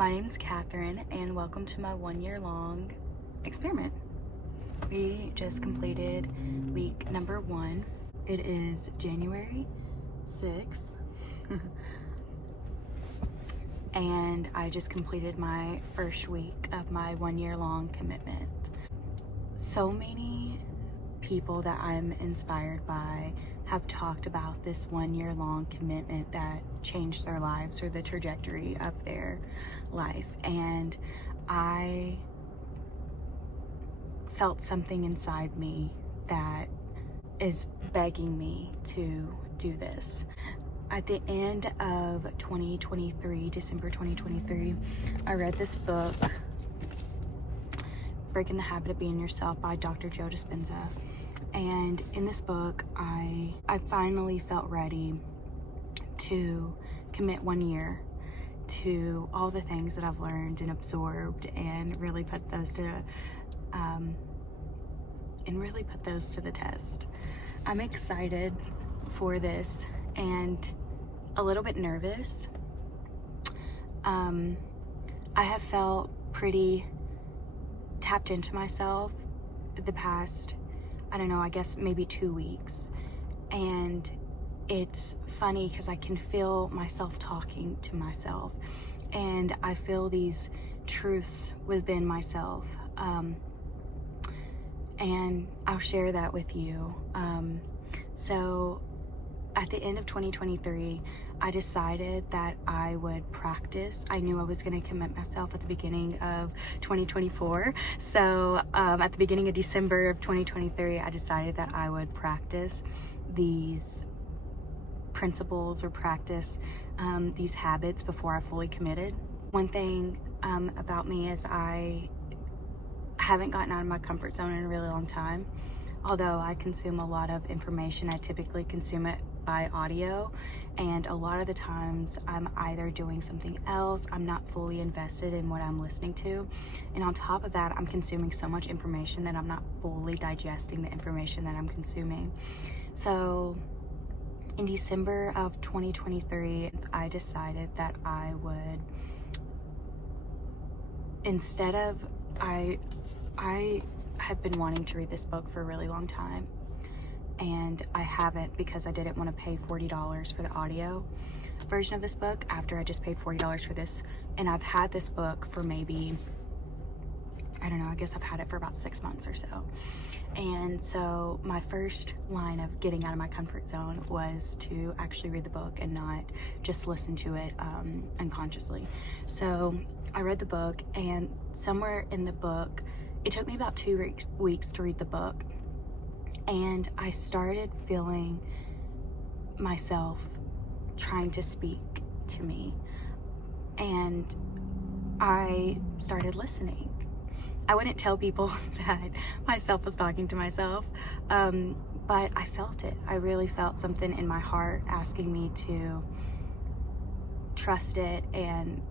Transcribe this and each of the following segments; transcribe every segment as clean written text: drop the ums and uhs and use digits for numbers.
My name's Katherine, and welcome to my 1-year-long experiment. We just completed week number 1. It is January 6th, and I just completed my first week of my 1-year-long commitment. So many people that I'm inspired by have talked about this 1-year-long commitment that changed their lives or the trajectory of their life, and I felt something inside me that is begging me to do this. At the end of 2023, December 2023, I read this book, Breaking the Habit of Being Yourself by Dr. Joe Dispenza. And in this book, I finally felt ready to commit 1 year to all the things that I've learned and absorbed, and really put those to the test. I'm excited for this and a little bit nervous. I have felt pretty tapped into myself the past, I don't know, I guess maybe 2 weeks. And it's funny because I can feel myself talking to myself, and I feel these truths within myself. And I'll share that with you. So at the end of 2023, I decided that I would practice. I knew I was going to commit myself at the beginning of 2024. So at the beginning of December of 2023, I decided that I would practice these principles or practice these habits before I fully committed. One thing about me is I haven't gotten out of my comfort zone in a really long time. Although I consume a lot of information, I typically consume it by audio, and a lot of the times I'm either doing something else, I'm not fully invested in what I'm listening to, and on top of that, I'm consuming so much information that I'm not fully digesting the information that I'm consuming. So in December of 2023, I decided that I would, instead of, I have been wanting to read this book for a really long time, and I haven't because I didn't want to pay $40 for the audio version of this book after I just paid $40 for this. And I've had this book for maybe, I don't know, I guess I've had it for about 6 months or so. And so my first line of getting out of my comfort zone was to actually read the book and not just listen to it unconsciously. So I read the book, and somewhere in the book, it took me about 2 weeks to read the book, and I started feeling myself trying to speak to me, and I started listening. I wouldn't tell people that myself was talking to myself, but I felt it. I really felt something in my heart asking me to trust it and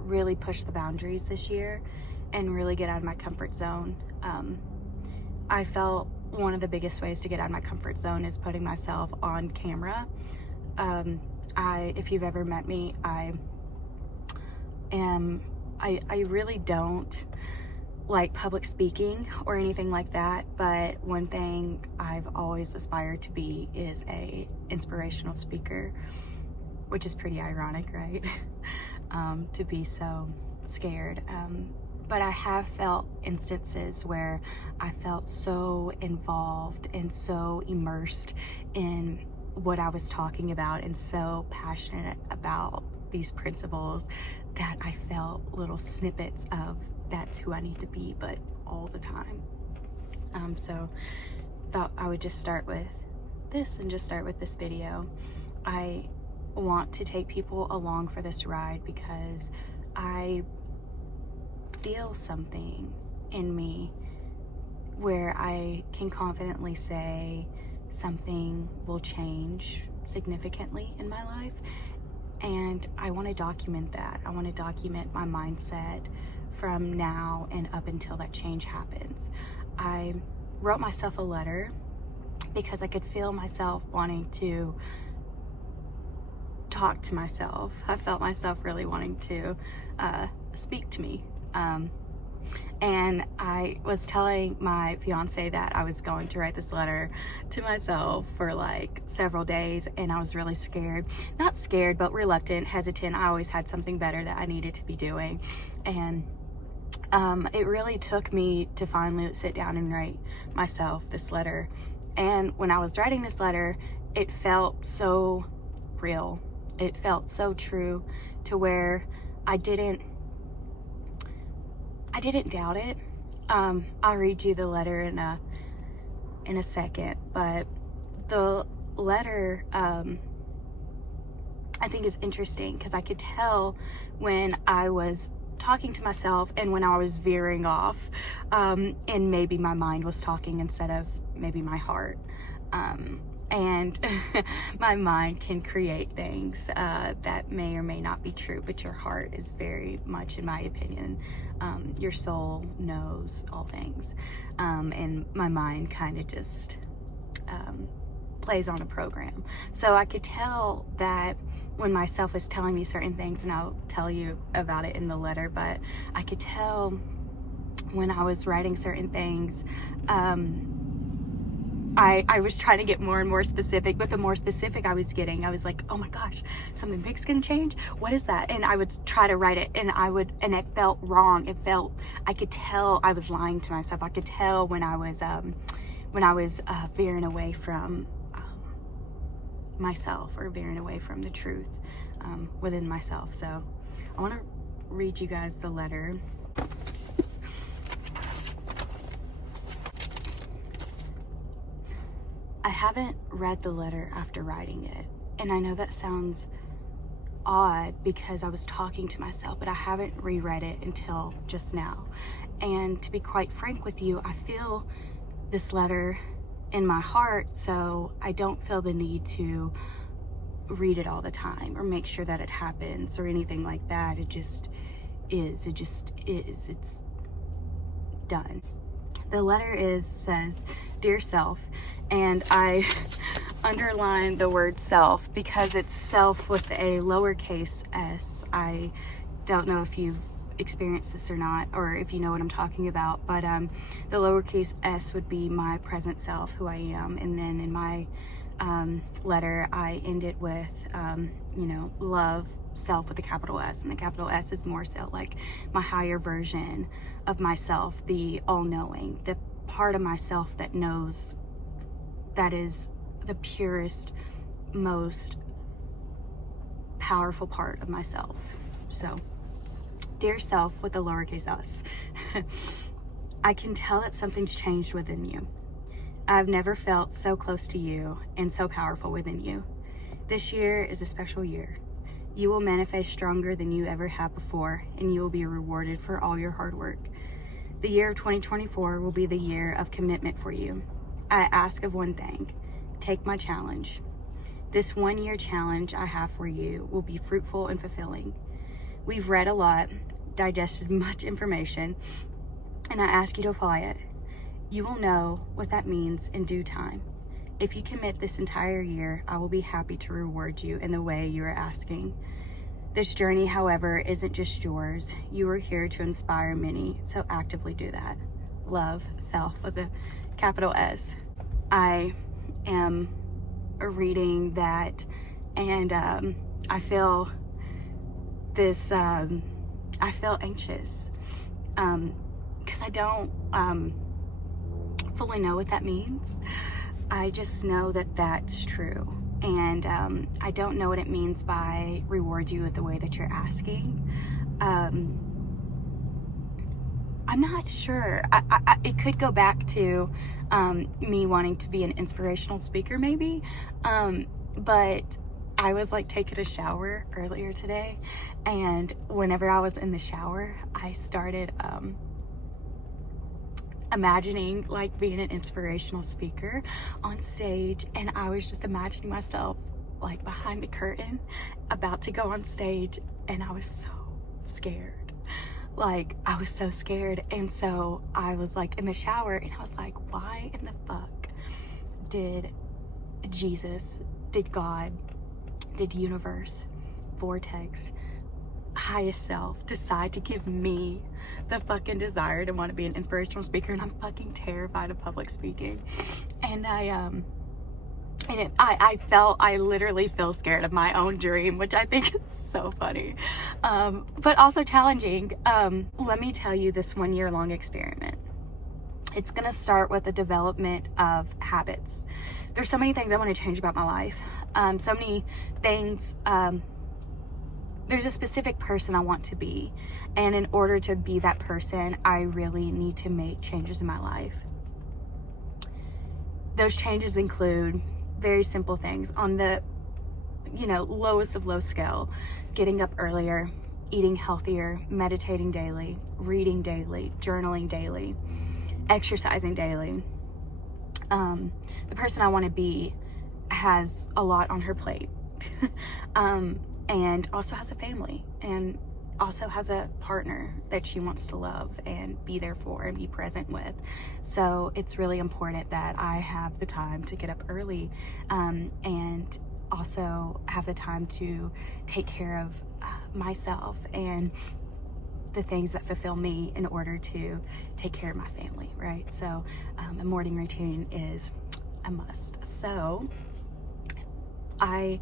really push the boundaries this year and really get out of my comfort zone. I felt one of the biggest ways to get out of my comfort zone is putting myself on camera. If you've ever met me, I really don't like public speaking or anything like that, but one thing I've always aspired to be is a inspirational speaker, which is pretty ironic, right? To be so scared. But I have felt instances where I felt so involved and so immersed in what I was talking about and so passionate about these principles that I felt little snippets of that's who I need to be, but all the time. So thought I would just start with this and just start with this video. I want to take people along for this ride because I feel something in me where I can confidently say something will change significantly in my life, and I want to document that. I want to document my mindset from now and up until that change happens. I wrote myself a letter because I could feel myself wanting to talk to myself. I felt myself really wanting to speak to me. And I was telling my fiance that I was going to write this letter to myself for like several days, and I was really scared. Not scared, but reluctant, hesitant. I always had something better that I needed to be doing. And it really took me to finally sit down and write myself this letter. And when I was writing this letter, it felt so real. It felt so true to where I didn't doubt it. I'll read you the letter in a second, but the letter I think is interesting because I could tell when I was talking to myself and when I was veering off, and maybe my mind was talking instead of maybe my heart. And my mind can create things that may or may not be true, but your heart is very much, in my opinion, your soul knows all things. And my mind kind of just plays on a program. So I could tell that when myself is telling me certain things, and I'll tell you about it in the letter, but I could tell when I was writing certain things, I was trying to get more and more specific, but the more specific I was getting, I was like, oh my gosh, something big's gonna change? What is that? And I would try to write it, and it felt wrong. I could tell I was lying to myself. I could tell when I was veering away from myself, or veering away from the truth within myself. So I wanna read you guys the letter. I haven't read the letter after writing it, and I know that sounds odd because I was talking to myself, but I haven't reread it until just now. And to be quite frank with you, I feel this letter in my heart, so I don't feel the need to read it all the time or make sure that it happens or anything like that. It just is. It's done. The letter says, "Dear self," and I underline the word self because it's self with a lowercase s. I don't know if you've experienced this or not, or if you know what I'm talking about, but the lowercase s would be my present self, who I am, and then in my letter I end it with love self with a capital S, and the capital S is more so like my higher version of myself, the all-knowing, the part of myself that knows, that is the purest, most powerful part of myself. So, dear self with a lowercase s, I can tell that something's changed within you. I've never felt so close to you and so powerful within you. This year is a special year. You will manifest stronger than you ever have before, and you will be rewarded for all your hard work. The year of 2024 will be the year of commitment for you. I ask of one thing: take my challenge. This 1 year challenge I have for you will be fruitful and fulfilling. We've read a lot, digested much information, and I ask you to apply it. You will know what that means in due time. If you commit this entire year, I will be happy to reward you in the way you are asking. This journey, however, isn't just yours. You are here to inspire many, so actively do that. Love, self, with a capital S. I am reading that, and I feel this, I feel anxious because I don't fully know what that means. I just know that that's true, and I don't know what it means by reward you with the way that you're asking. I'm not sure. It could go back to me wanting to be an inspirational speaker maybe, but I was like taking a shower earlier today, and whenever I was in the shower, I started imagining like being an inspirational speaker on stage, and I was just imagining myself like behind the curtain about to go on stage, and I was so scared. Like, I was so scared. And so I was like in the shower, and I was like, why in the fuck did God did universe, vortex, highest self decide to give me the fucking desire to want to be an inspirational speaker? And I'm fucking terrified of public speaking. And I literally feel scared of my own dream, which I think is so funny, but also challenging. Let me tell you this 1 year long experiment. It's going to start with the development of habits. There's so many things I want to change about my life. So many things. There's a specific person I want to be. And in order to be that person, I really need to make changes in my life. Those changes include very simple things on the, lowest of low scale: getting up earlier, eating healthier, meditating daily, reading daily, journaling daily, exercising daily. The person I want to be has a lot on her plate, and also has a family, and also has a partner that she wants to love and be there for and be present with. So it's really important that I have the time to get up early, and also have the time to take care of myself and the things that fulfill me in order to take care of my family, right? So a morning routine is a must. So I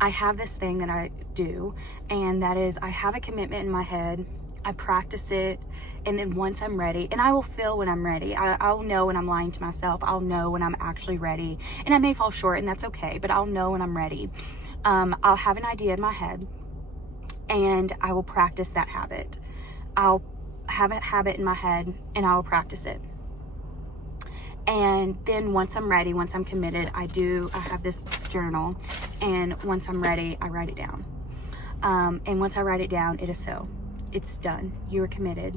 have this thing that I do, and that is I have a commitment in my head, I practice it, and then once I'm ready, and I will feel when I'm ready, I'll know when I'm lying to myself, I'll know when I'm actually ready, and I may fall short, and that's okay, but I'll know when I'm ready. I'll have an idea in my head, and I will practice that habit. I'll have a habit in my head, and I will practice it. And then once I'm ready, once I'm committed, I have this journal, and once I'm ready, I write it down. And once I write it down, it is so. It's done. You are committed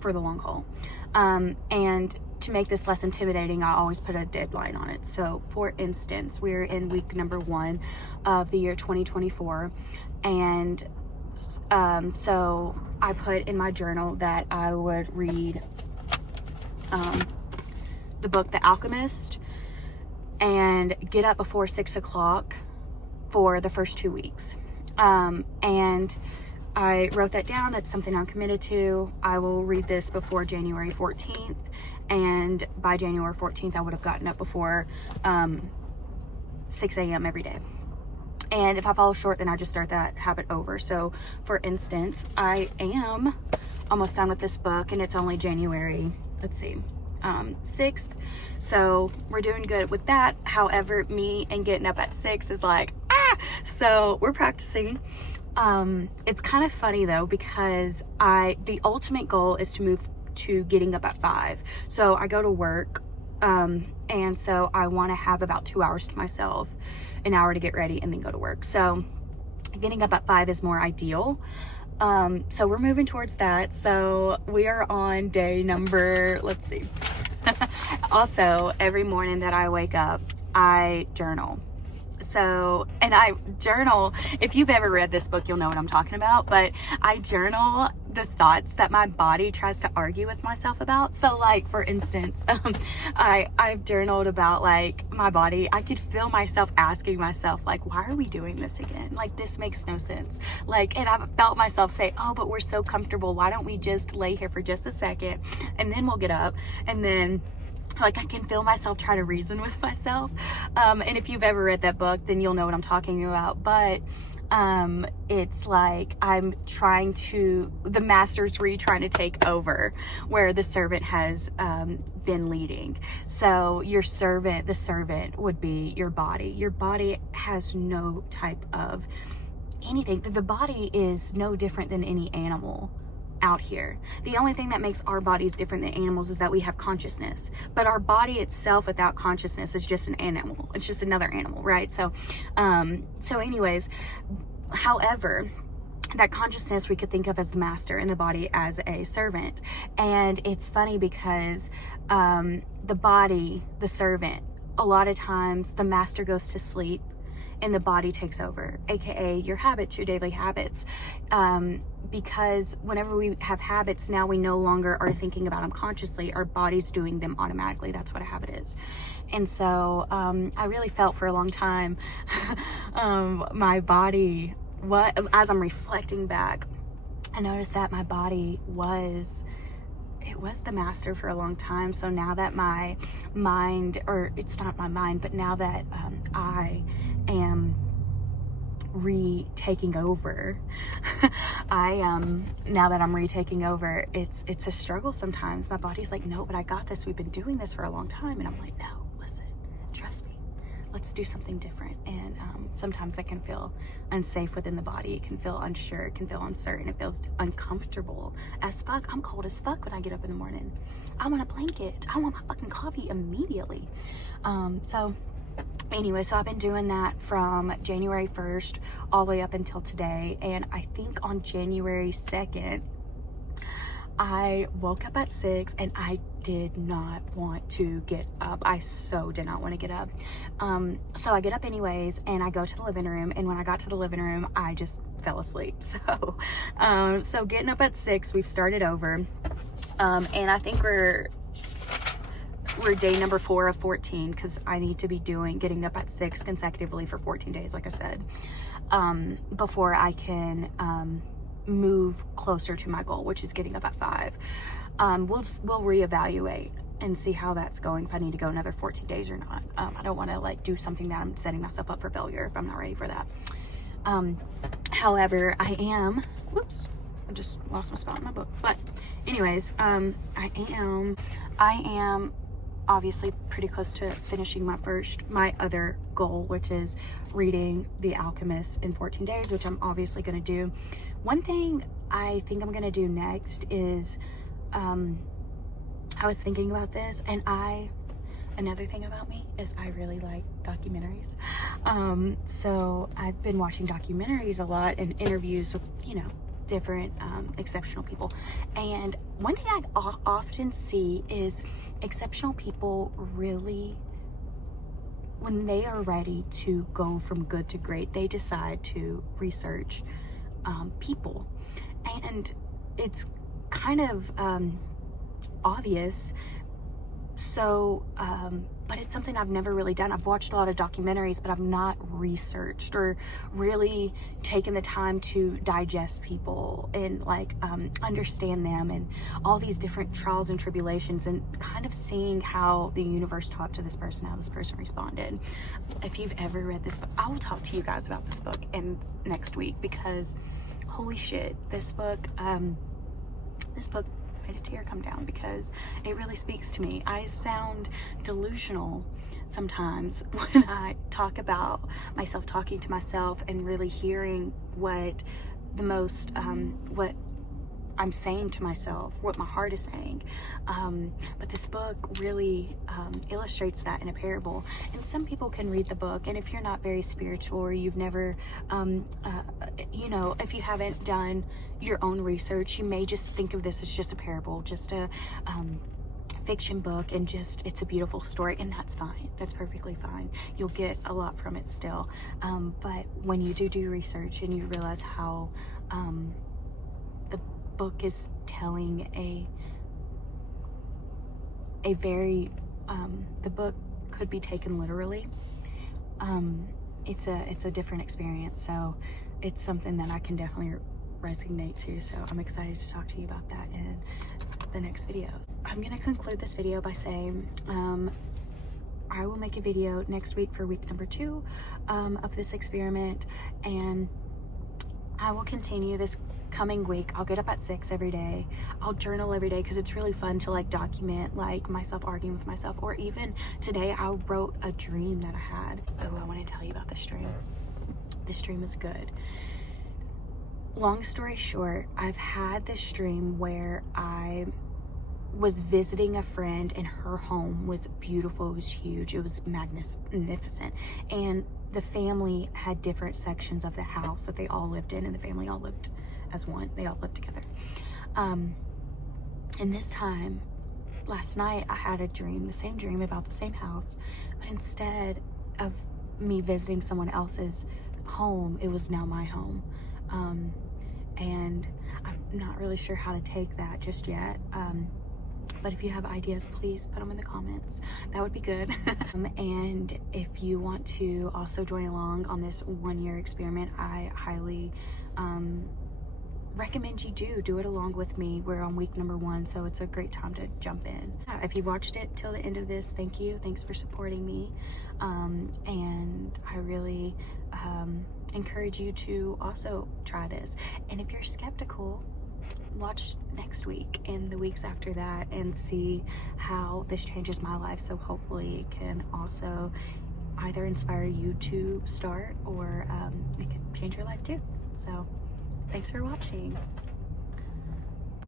for the long haul. And to make this less intimidating, I always put a deadline on it. So for instance, we're in week number 1 of the year 2024. And so I put in my journal that I would read the book The Alchemist and get up before 6 o'clock for the first 2 weeks. And I wrote that down. That's something I'm committed to. I will read this before January 14th. And by January 14th, I would have gotten up before 6 a.m. every day. And if I fall short, then I just start that habit over. So for instance, I am almost done with this book, and it's only January, 6th. So we're doing good with that. However, me and getting up at 6 is like, so we're practicing. It's kind of funny though, because the ultimate goal is to move to getting up at 5. So I go to work, and so I want to have about 2 hours to myself, an hour to get ready and then go to work. So getting up at 5 is more ideal. So we're moving towards that. So we are on day number, Also, every morning that I wake up, I journal. So, and I journal, if you've ever read this book, you'll know what I'm talking about, but I journal the thoughts that my body tries to argue with myself about. So like, for instance, I've journaled about like my body. I could feel myself asking myself, like, why are we doing this again? Like, this makes no sense. Like, and I've felt myself say, oh, but we're so comfortable. Why don't we just lay here for just a second and then we'll get up? And then like I can feel myself try to reason with myself. And if you've ever read that book, then you'll know what I'm talking about. But it's like the master's trying to take over where the servant has been leading. So the servant would be your body. Your body has no type of anything. The body is no different than any animal out here. The only thing that makes our bodies different than animals is that we have consciousness, but our body itself without consciousness is just an animal. It's just another animal, right? So anyways, however, that consciousness we could think of as the master and the body as a servant. And it's funny because the body, the servant, a lot of times the master goes to sleep and the body takes over, aka your habits, your daily habits. Because whenever we have habits, now we no longer are thinking about them consciously. Our body's doing them automatically. That's what a habit is. And so I really felt for a long time my body, as I'm reflecting back, I noticed that my body was the master for a long time. So now that my mind, or it's not my mind, but now that I am retaking over, now that I'm retaking over, it's a struggle sometimes. My body's like, no, but I got this. We've been doing this for a long time. And I'm like, no, listen, trust me. Let's do something different. And sometimes that can feel unsafe within the body. It can feel unsure. It can feel uncertain. It feels uncomfortable as fuck. I'm cold as fuck when I get up in the morning. I want a blanket. I want my fucking coffee immediately. So anyway, so I've been doing that from January 1st all the way up until today. And I think on January 2nd, I woke up at 6 and I did not want to get up. I so did not want to get up. So I get up anyways and I go to the living room, and when I got to the living room, I just fell asleep. So so getting up at 6, we've started over. And I think we're day number 4 of 14, because I need to be getting up at 6 consecutively for 14 days, like I said, before I can move closer to my goal, which is getting up at 5. We'll reevaluate and see how that's going, if I need to go another 14 days or not. I don't want to like do something that I'm setting myself up for failure if I'm not ready for that. However, I just lost my spot in my book. But anyways, I am obviously pretty close to finishing my other goal, which is reading The Alchemist in 14 days, which I'm obviously going to do. One thing I think I'm going to do next is, I was thinking about this, and another thing about me is I really like documentaries. So I've been watching documentaries a lot and interviews with, different exceptional people. And one thing I often see is exceptional people really, when they are ready to go from good to great, they decide to research people. And it's kind of obvious. So, but it's something I've never really done. I've watched a lot of documentaries, but I've not researched or really taken the time to digest people and like understand them and all these different trials and tribulations, and kind of seeing how the universe talked to this person, how this person responded. If you've ever read this book, I will talk to you guys about this book in next week, because holy shit, this book made a tear come down, because it really speaks to me. I sound delusional sometimes when I talk about myself talking to myself and really hearing what I'm saying to myself, what my heart is saying. But this book really illustrates that in a parable. And some people can read the book, and if you're not very spiritual, or you've never, if you haven't done your own research, you may just think of this as just a parable, just a fiction book, and just it's a beautiful story, and that's fine. That's perfectly fine. You'll get a lot from it still. But when you do research and you realize how the book is telling a very the book could be taken literally. It's a different experience, so it's something that I can definitely resonate to. So I'm excited to talk to you about that in the next video. I'm gonna conclude this video by saying I will make a video next week for week number 2 of this experiment, and I will continue this coming week. I'll get up at 6 every day. I'll journal every day, because it's really fun to like document like myself arguing with myself. Or even today I wrote a dream that I had. Oh, I want to tell you about this dream. This dream is good. Long story short, I've had this dream where I was visiting a friend, and her home was beautiful. It was huge. It was magnificent. And the family had different sections of the house that they all lived in, and the family all lived as one. They all lived together. And this time, last night, I had a dream, the same dream about the same house, but instead of me visiting someone else's home, it was now my home. And I'm not really sure how to take that just yet. But if you have ideas, please put them in the comments. That would be good. And if you want to also join along on this 1-year experiment, I highly recommend you do it along with me. We're on week number 1, so it's a great time to jump in. If you've watched it till the end of this, thank you. Thanks for supporting me. And I really encourage you to also try this. And if you're skeptical, watch next week and the weeks after that and see how this changes my life. So hopefully it can also either inspire you to start, or it could change your life too. So thanks for watching.